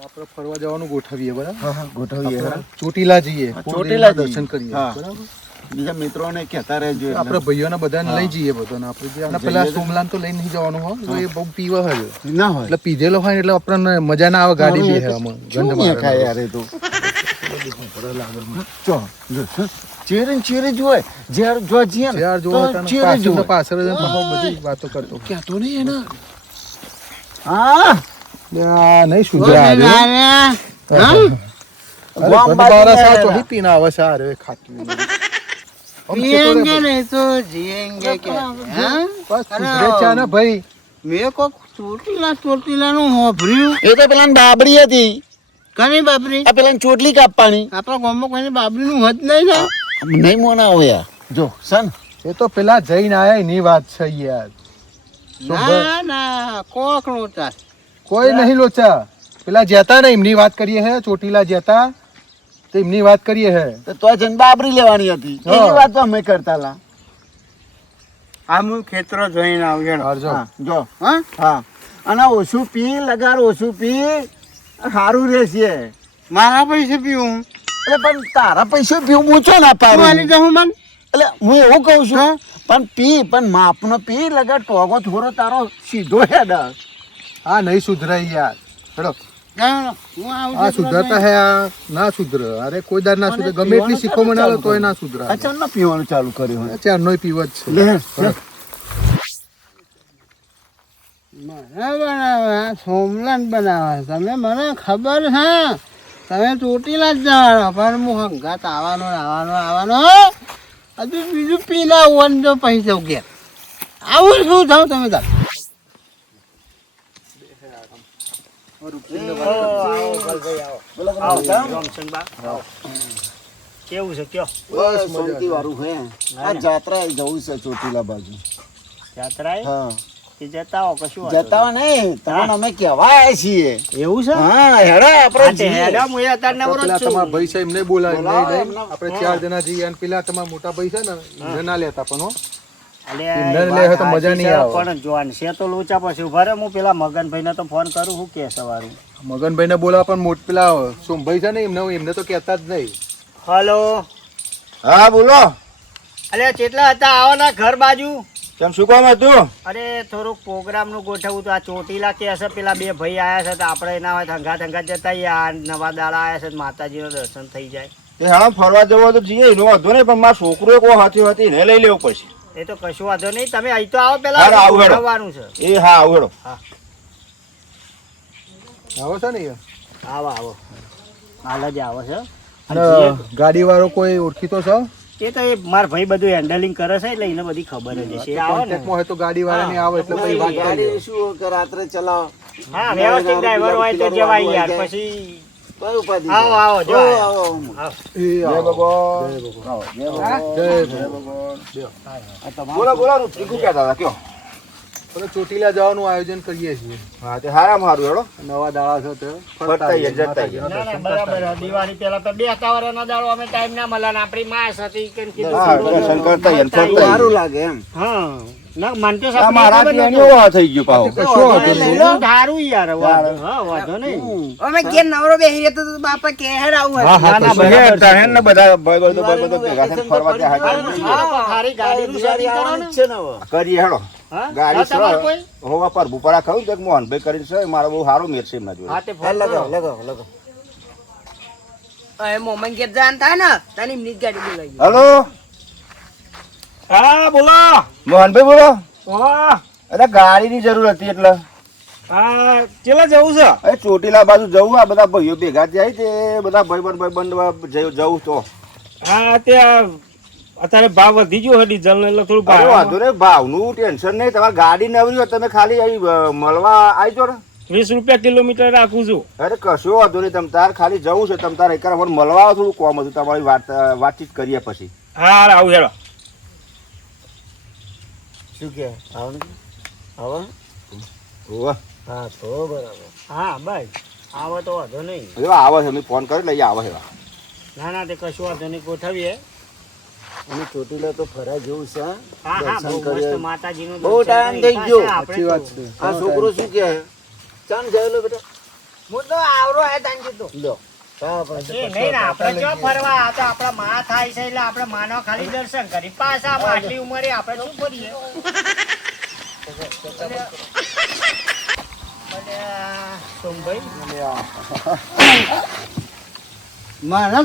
આપણે ફરવા જવાનું ગોઠવીએ બરાબર? હા હા ગોઠવીએ ચોટીલા જઈએ ચોટીલા દર્શન કરીએ બરાબર? બીજા મિત્રોને કહેતા રહેજો. આપણે ભાઈઓને બધાને લઈ. જઈએ બધાને. આપણે જે આપણે પેલા સોમલાન તો લઈ નહીં જવાનું હોય એ બહુ પીવા હોય ના હોય. એટલે પીધેલો હોય એટલે આપણને મજા ના આવે ગાડી બી તો ગંધ મેં ખાય યાર એ તો? ચો. ચેરે ચેરે જોય જ્યાર જો જઈએ ને જ્યાર જો ચેરે જો પાછળ બધી વાતો કરતો. કહેતો નહીં એના? હા. નહીં સુધરા બાબરી હતી કની બાબરી? આ પેલા ચોટલી કાપવાની. આપણા ગામમાં કોઈની બાબરી નું હદ નહીં નહીં મોના હોય જો સન એ તો પેલા જઈને આયા ની વાત છે યાર. ના ના કોકણું ચાલ. કોઈ નહીં લોચા. પેલા જેતા ને એમની વાત કરીએ હે ચોટીલા જેતા. તો એમની વાત કરીએ હે. તો તો જન બાબરી લેવાની હતી. એની વાત તો અમે કરતા લા. આ હું ખેતરો જોઈને આવ્યો હારજો જો. હા? હા. અને ઓછું પી લગાડ ઓછું પી સારું રહેશે. મારા પૈસે પીવું? એટલે પણ તારા પૈસા પીવું ઊંચો ના પાડું? જાઉં મન. એટલે હું એવું કહું છું પણ પી પણ માપનો પી લગાડ ટોગો થોડો તારો સીધો હેડ. આ નહીં સુધરાય યાર. હેડો. આ સુધરતા હે આ. ના સુધર. અરે કોઈ દાર ના સુધરે. ગમે એટલી શીખો તોય ના સુધરા અચાનક ના પીવાનું ચાલુ કર્યું હોય. પીવો જ છે. મને બનાવે સોમલાન બનાવે. તમે મને ખબર છે? તમે ચોટીલા જ જવાનો પણ હું હંગાત આવવાનો આવવાનો આવવાનો હજુ બીજું પીલા વન જો પૈસા ઘેર આવું શું થાવ તમે તાર? કેવું છે કયો બસ શાંતિ વાળું હે આ જાત્રા જવું છે ચોટીલા બાજુ હા. કશું નહીં તમને અમે કહેવા છીએ. એવું છે? હા હેડો આપણે તે હું અત્યારે નવરો છું. તમારા ભાઈ છે એમને બોલાવી નહીં આપણે ચાર જણા જઈએ અને પેલા તમારા મોટા ભાઈ છે ને જના લેતા પણ લે તો મજા નહીં આવે. પણ જોવાનું છે તો લોચા પછી ઊભા હું પેલા મગનભાઈને તો ફોન કરું હું કે સવારું? મગનભાઈ ને બોલાવા પણ મોટ પેલા સોમભાઈ છે ને એમને એમને તો કહેતા જ નહીં. હલો. હા બોલો. અરે કેટલા હતા? આવો ના ઘર બાજુ. કેમ શું કામ હતું? અરે થોડુંક પ્રોગ્રામનું ગોઠવું તો આ ચોટીલા કે હશે પેલા બે ભાઈ આયા છે તો આપણે એના હોય ધંગા ધંગા જતા આ નવા દાડા આયા છે માતાજી નું દર્શન થઈ જાય. તે હા ફરવા જવું તો જઈએ. એનો વાંધો નહીં પણ મારા છોકરો કોઈ હાથી હતી એને લઈ લેવું પડશે. એ તો કશું વાંધો નહીં. તમે અહીં તો આવો પેલા હારું, આવું હેડો. ગોઠવવાનું છે. એ હા આવડો આવો છે ને આવો આવો. હાલ જ આવો છે. અને ગાડી વાળો કોઈ ઓળખીતો છે? એ તો એ માર ભાઈ બધું હેન્ડલિંગ કરે છે એટલે એને બધી ખબર જ છે. આવો ને. હોય તો ગાડી વાળા ને આવે એટલે પછી વાત કરી ગાડી શું કે રાત્રે ચલાવો? હા વ્યવસ્થિત ડ્રાઈવર હોય તો જવાય યાર. પછી આવો આવો જો આવો, આવો. આવો. આવો. એ જય ભગવાન જય ભગવાન. બોલો બોલો રૂપિકુ કહેતા હતા કયો આપણે ચોટીલા જવાનું આયોજન કરીએ છીએ. હા તે હારામ હારું હેડો. નવા દાડા છે તે. ફરતા જતા બરાબર. દિવાળી પહેલા તો બે વાળાનો દાડો અમે ટાઈમ ના મળે ને આપણી માસ હતી કે ફરતા સારું લાગે એમ. હા. ના મારા થઈ ગયો ધારું યાર હા વાંધો નહીં. અમે ઘેર નવરો રહેતો તો બાપા કે આવું હા હા ના, ના, બરાબર. હે, ને બધા ભાઈ બધો ભાઈ બધો ભેગા થઈને ફરવા ત્યાં હાજર હા, હા, ખારી કરો ને. છે કરીએ હેડો. હા? ગાડી હા, તમારે હોવા પર ભૂપરા ખાવું તો મોહનભાઈ કરીને છે મારો બહુ સારો મેર છે એમના જોડે. લગાવો લગાવો લગાવો. એ મોમન ગેટ જાન થાય ને તને એમની જ ગાડી બોલાવી. હલો? હા બોલો. મોહનભાઈ બોલો. વાહ અરે ગાડીની જરૂર હતી એટલે. હા કેટલા જવું છે? એ ચોટીલા બાજુ જવું આ બધા ભાઈઓ ભેગા જાય તે બધા ભાઈબંધ ભાઈબંધ જવું તો. હા ત્યાં અત્યારે ભાવ વધી ગયો છે ડીઝલ નો એટલે થોડું ભાવ વાંધો નહીં ભાવનું ટેન્શન નહીં. તમારે ગાડી નવરી હોય તમે ખાલી અહીં મળવા આવી જો ને. વીસ રૂપિયા કિલોમીટર રાખું છું. અરે કશો વાંધો નહીં તમ તાર ખાલી જવું છે તમ તારે એકવાર મને મળવા આવો થોડું કોમ હતું તમારી વાત વાતચીત કરીએ પછી. હા આવું હેડો. શું કે આવો ને? આવો? હોવે. હા તો બરાબર. હા ભાઈ આવો તો વાંધો નહીં. જો આવે છે અમે ફોન કરી લઈએ આવે છે ના ના તે કશું વાંધો નહીં ગોઠવીએ. અને ચોટીલા તો ફરા જેવું છે હા? હા હા દર્શન બહુ કરીએ. મસ્ત માતાજીનું બહુ ટાઈમ થઈ ગયો. સાચી વાત છે. આ છોકરો શું કે ચાલ જાયેલો બેટા. હું તો આવરો હે તાન કીધું લ્યો હા, પણ એ નહીં ને આપણે જો ફરવા આ તો આપણા માં થાય છે એટલે આપણે માનો ખાલી દર્શન કરી. પાછા આટલી ઉંમરે આપણે શું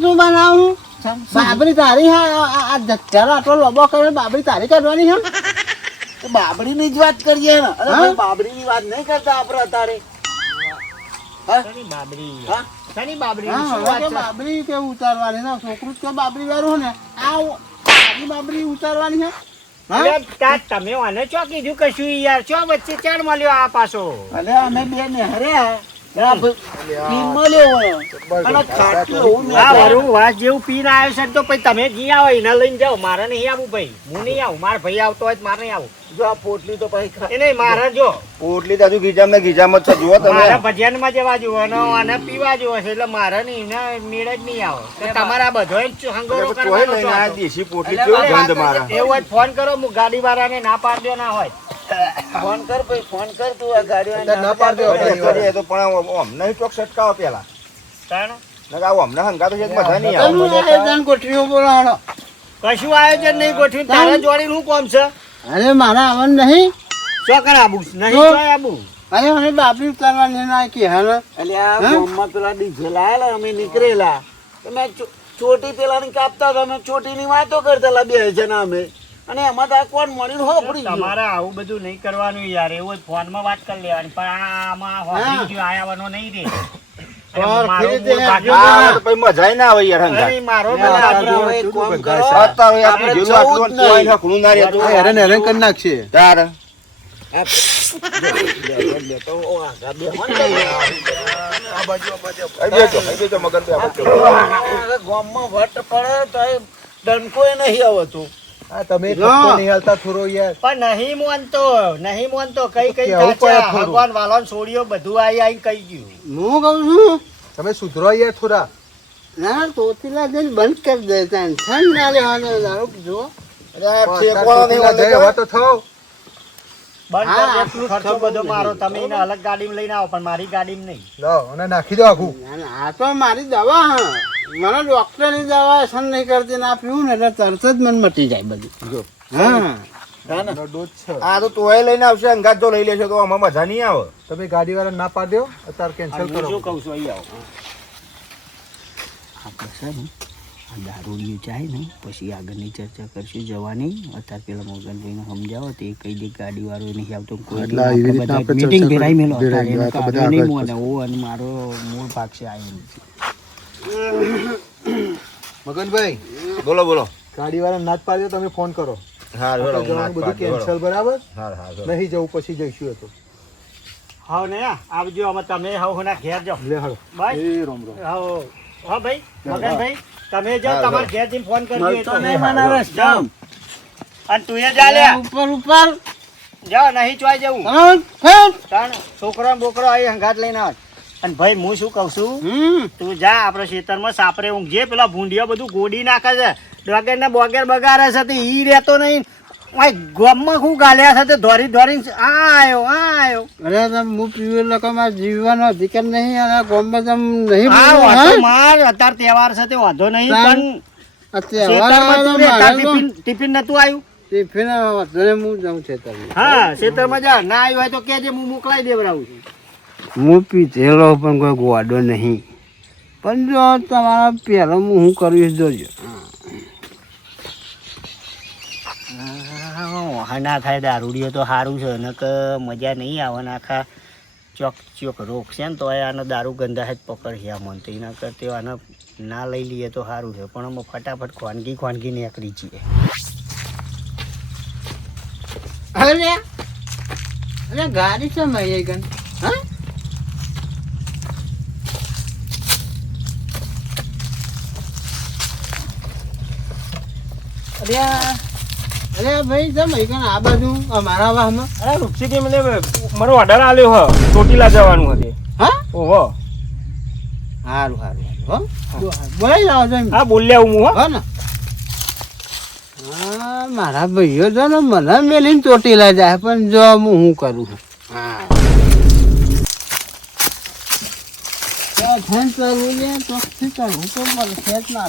શું બનાવું? બાબરી તારી હા આ- જટ્ટારો આટલો લોબો કર્યો બાબરી તારી કાઢવાની છે તો બાબરીની જ વાત કરીએ ને. અરે હા? ભાઈ બાબરીની વાત નહીં કરતા આપણે અત્યારે. બાબરી? હા? બાબરી? હા કે ઉતારવાની ના છોકરું જ કે બાબરી વાળું ને? આ બાબરી ઉતારવાની હા? તમે મને ચો કીધું કશું યાર? ચો વચ્ચે ચાર મળ્યો આ પાછો? અરે અમે બે નેહર્યા આ ભાઈ પીમાં લેવો અને ખાટલું એવું આ નેહર્યા. વરું વાસ જેવું પીને આવ્યો છે તો પછી તમે જી આવો એને લઈને જાઓ. મારે નહીં આવું ભાઈ. હું નહીં આવું. મારા ભાઈ આવતો હોય તો મારે નહીં આવું. જો આ પોટલી તો પછી ખા- એ નહીં મારે જો. પોટલી તો હજુ ગીજામ ને છે. જુઓ મારે તમે ભજનમાં જવા જુઓ અને પીવા જુઓ છે એટલે મારે નહીં મેળ જ નહીં આવો. તમારા બધો. દેશી પોટલી કેવો ગંધ મારા. એવું હોય ફોન કરો હું ગાડી વાળાને ના પાડજો ના હોય. ફોન કર ભાઈ ફોન કર તું આ ગાડીઓ ના પાડ દેવો. કરીએ, તો પણ અમને ચોક સટકાવો પેલા. કારણ આ અમને હંગાતો છે મજા નહીં આવે. આયોજન ગોઠવ્યું બોલો હાલો કશું આયોજન નહીં ગોઠવ્યું. તારા જોડી હું કોમ છે? અરે મારા આવન નહીં. ચોકર આબુ? નહીં તો? આબુ. અરે મને બાબરી ઉતારવાની ના કે હાલ એટલે આ? ગામમાં પેલા ડીજે લાયેલા અમે નીકળેલા. તમે મેં ચો- ચોટી પેલાની કાપતા હતા અમે ચોટીની વાતો કરતા બે જણા અમે. અને એમાં તો આ કોણ મળીને હો પડી તમારે આવું બધું નહીં કરવાનું યાર એવું ફોનમાં વાત કરી લેવાની પણ આમાં હોભળી ગયું આયાવાનો નહીં રે મજા ના આવે યાર કરો. નાખશે. તાર. ગામમાં વટ પડે તો એ ડંકોય નહીં આવતું. આ તમે જો. ખર્ચો હાલતા થોડો યાર. પણ નહીં મોનતો નહીં મોનતો કઈ કઈ કાચા ભગવાન વાલોન છોડીઓ બધું આઈ આઈ કઈ ગયું. હું કહું છું? તમે સુધરો યાર થોડા. ના તોતીલા જઈને બંધ કરી દે ટેન્શન ના લેવાનો દારૂ જો. તો જ ખર્ચો બધો મારો. તમે એને અલગ ગાડીમાં લઈને આવો પણ મારી ગાડીમાં નહીં. લો અને નાખી દો આખું. આ તો મારી દવા હા. મને ડોક્ટરની દવા અસર નહીં કરતી ના પીવું ને એટલે તરત જ મન મટી જાય બધું. જો. હા. આ તો તોય લઈને આવશે અંગાત જો લઈ લેશો તો આમાં મજા નહીં આવે. તમે ગાડી વાળા ના પાડ્યો? અત્યારે કેન્સલ કરો. શું કહું છું અહીં આવો. આપણે છે ને આ પછી આગળની ચર્ચા કરશું જવાની. અત્યારે પેલા મોગનભાઈને સમજાવો તે કઈ દે ગાડી વાળો નહીં આવતો કોઈ મીટિંગ ભેરાઈ મેલો નહીં મોને ઓ અને મારો મૂળ ભાગ છે આ. મગનભાઈ બોલો બોલો. ગાડી વાળા ના પાડ્યો તમે ફોન કરો. હા બધું કેન્સલ બરાબર? હા હા હેડો. નહીં જવું પછી જઈશું એ તો. હા ને આવજો અમે તમે હાવ ના ઘેર જાઓ. લે ભાઈ એ રોમ રોમ. હા હા ભાઈ મગનભાઈ તમે જાઓ તમારે ઘેર જઈને ફોન કરજો. તો. નહીં મનાવે જામ અને તું એ જા લે. ઉપર ઉપર. જા નહીં ચોય જવું. તાણ છોકરો બોકરો આવી હંગાત લઈને આવ. અને ભાઈ હું શું કહું છું? તું જા આપણે ખેતરમાં સાપરે ઊંઘજે પેલા ભૂંડિયા બધું ગોડી નાખે છે ડોગેર ને બોગેર બગાડે છે તે ઈ રહેતો નહીં. ઓય શું ગાલ્યા છે તે ધોરી ધોરી આ આયો આ આયો. અરે હું પીવું એટલે કે જીવવાનો અધિકાર નહીં અને ગોમમાં તમે નહીં હા પીવું, વાંધો હા? માર અત્યારે તહેવાર છે તે વાંધો નહીં પણ ટિફિન ટિફિન નતું આવ્યું ટિફિન હું જાઉં ખેતરમાં. હા ખેતરમાં જા ના આવ્યું હોય તો કેજે હું મોકલાઈ દેવડાવું છું હું પીધેલો પણ કોઈ ગોડો નહીં. પણ જો તમારા પહેલો હું શું કરીશ જોજો. હા ના થાય દારૂડીઓ તો સારું છે નક મજા નહીં આવે ને આખા ચોક ચોક રોકશે ને તો આનો દારૂ ગંધા જ પકડશે આ મન તો. એના કરતી આને ના લઈ લઈએ તો સારું છે પણ અમે ફટાફટ ખોનગી ખોનગી નીકળી છીએ અરે અરે ગાડી છે મારી ગન અરે અરે ભાઈ છે મારી આ બાજુ અમારા વાહમાં. અરે રૂપસી કે મને મારો ઓર્ડર આલ્યો હ. ચોટીલા જવાનું હતી હા? ઓહો. સારું સારું હો. બોલાઈ લાવો હા બોલ્યા હું હો. હો ને. હા મારા ભાઈઓ છે ને મને મેલીને ચોટીલા જાય પણ જો હું શું કરું હા. ધન ચાલવું લે ચોકથી ચાલવું તો ખેત ના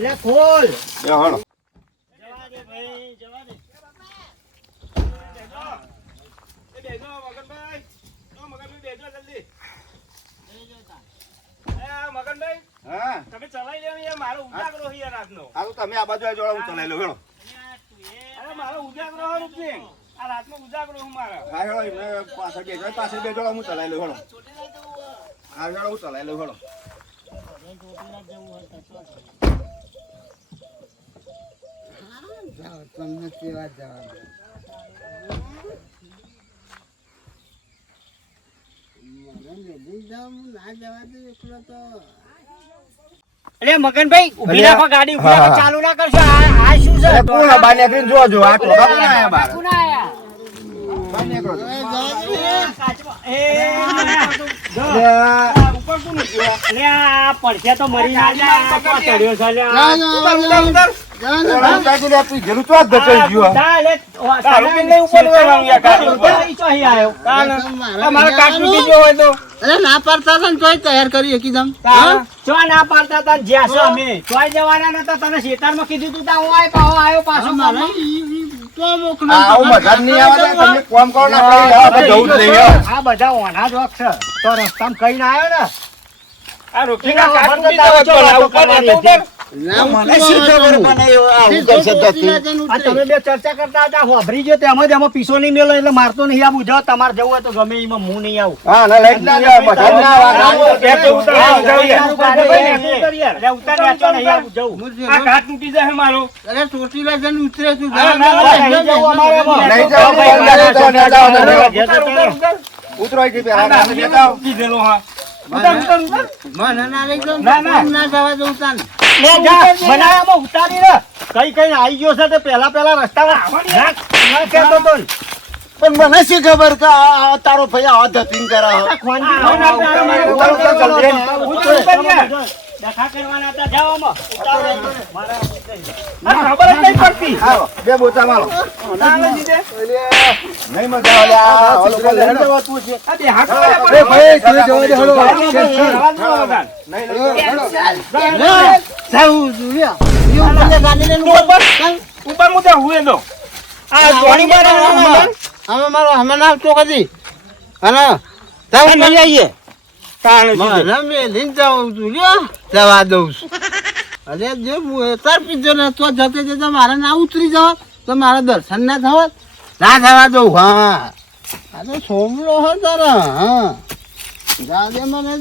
અલ્યા ખોલ બે હાલો. જવા દે ભાઈ જવા દે બેજો મગનભાઈ મગનભાઈ હા તમે ચલાવી લેવાની યાર મારો ઉજાગરો યાર આજનો તમે આ બાજુ જોડો હું ચલાવી અરે મારો ઉજાગરો હોય આ રાતનો ઉજાગરો પાછળ બેજો પાછળ હું ચલાવી લઉં હેડો હા હેડો. તમને કેવા જવા દે મને લઈ જાઓ ના જવા દે એકલો તો અરે મગનભાઈ ઊભી રાખો ગાડી ઊભી રાખો ચાલુ ના કરશો. આ આ શું છે? કોણ બહાર નીકળીને જોજો આ ટોકા કોણ આયા બહાર કોણ આયા? બહાર નીકળો એ, ઉપર શું મૂક્યું? અલે ના પાડતા હતા ને તૈયાર કરી એકદમ ચો ના પાડતા હતા જ્યાં અમે? ચોય જવાના નતા તને શેતારમાં કીધું તું હું આવ્યો પાછો મારે આ બધા ઓના જ વખત તો રસ્તામાં કઈ ના આવ્યો ને? આ રૂપિંગ આ કાચ તૂટી કરતા ગયો હોય, ઉપર ચો ના મને શું ખબર મને આવું કરશે તતી તમે બે ચર્ચા કરતા હતા હોભરી ગયો તેમ જ એમાં પીસો નહીં મેલો એટલે મારતો નહીં આવું જાઓ તમારે જવું હોય તો ગમે એમાં હું નહીં આવું હા ના લઈ જ બધા ના બે તો ઉતાર જાવ યાર. ઉતાર, ભાઈ, ઉતાર, ઉતાર યાર. એટલે ઉતાર નેચો નહીં આવું જવું આ કાચ તૂટી જાય મારો અરે ઉતરે તું જા, નહીં જવું. ઉતાર. ઉતારો, કઈ કઈ આવી ગયો છે તે પહેલા પહેલા રસ્તામાં. પણ મને શી ખબર કે તારો ભાઈ આ ધતિંગ કરા ડખા કરવાના હતા જાઓ આમાં. મારા ખબર જ ઉપર મારો હમણાં આવતો કદી. અને તમે મળી આવીએ. જવા દઉં છું. અરે જે તરફી જો ને તો જતે જતે મારે ના ઉતરી જાવ તો મારા દર્શન ના થવા ના થવા દઉં હા. અરે સોમલો હા તારા હા. જા દે મને